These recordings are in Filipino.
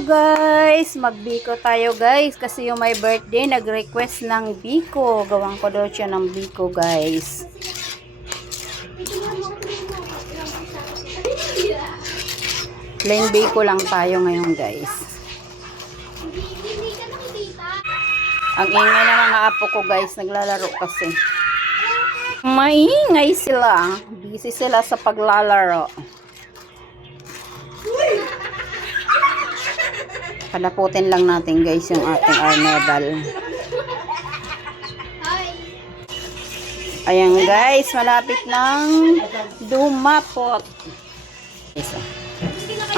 Hello guys! Magbiko tayo guys kasi yung my birthday nag-request ng biko. Gawang ko daw siya ng biko guys. Plain biko lang tayo ngayon guys. Ang ingay ng mga apo ko guys, naglalaro kasi. Maingay sila. Busy sila sa paglalaro. Palaputin lang natin guys yung ating arnebal. Ayan guys, malapit ng dumapot.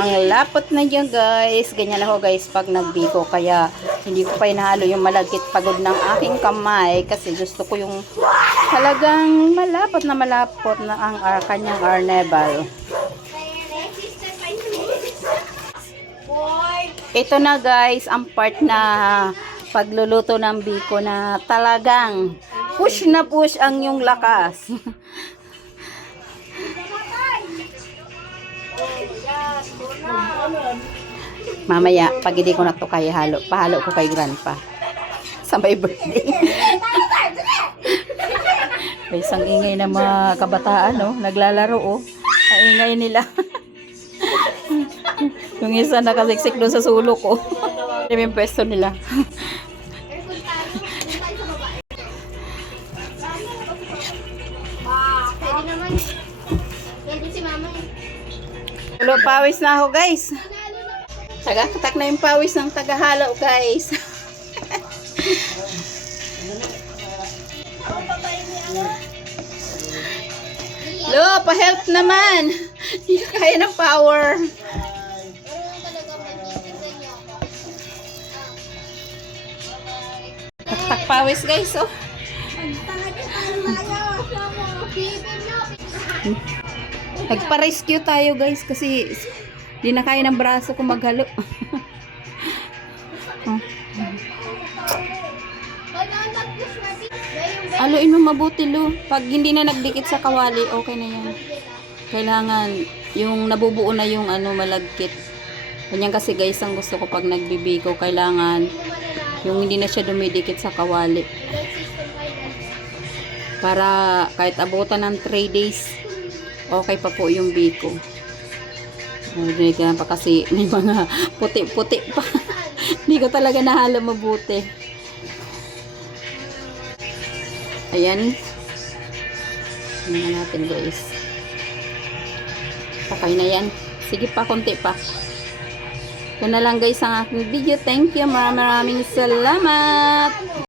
Ang lapot na dyan guys. Ganyan ako guys pag nagbiko. Kaya hindi ko pa inahalo yung malagkit pagod ng aking kamay. Kasi gusto ko yung talagang malapot na ang kanyang arnebal. Ito na guys, ang part na pagluluto ng biko na talagang push na push ang yung lakas. Mamaya, pag hindi ko na ito kaya halo, pahalo ko kay grandpa. Sa my birthday. Guys, ang ingay ng mga kabataan, oh. Naglalaro, oh. Ang ingay nila. Yung isa nakasiksik doon sa sulok ko. Yung pwesto nila. Pwede naman. Pwede si mama eh. Hello, pawis na ako guys. Tagakatak na yung pawis ng tagahalo guys. Lo, pa-help naman. Hindi ka kaya ng power. Tak pawis guys, oh. Nagpa-rescue tayo guys kasi di na kaya ng braso ko maghalo. Haluin mo mabuti lo. Pag hindi na nagdikit sa kawali, okay na yan. Kailangan yung nabubuo na yung malagkit. Ganyan kasi guys ang gusto ko pag nagbibiko. Kailangan yung hindi na siya dumidikit sa kawali. Para kahit abutan ng 3 days, okay pa po yung biko. Diyan pa kasi may mga puti-puti pa. Hindi ko talaga nahalo mabuti. Ayan. Tingnan natin guys. Okay na yan. Sige pa, konti pa. Yan na lang guys ang aking video. Thank you. Maraming salamat.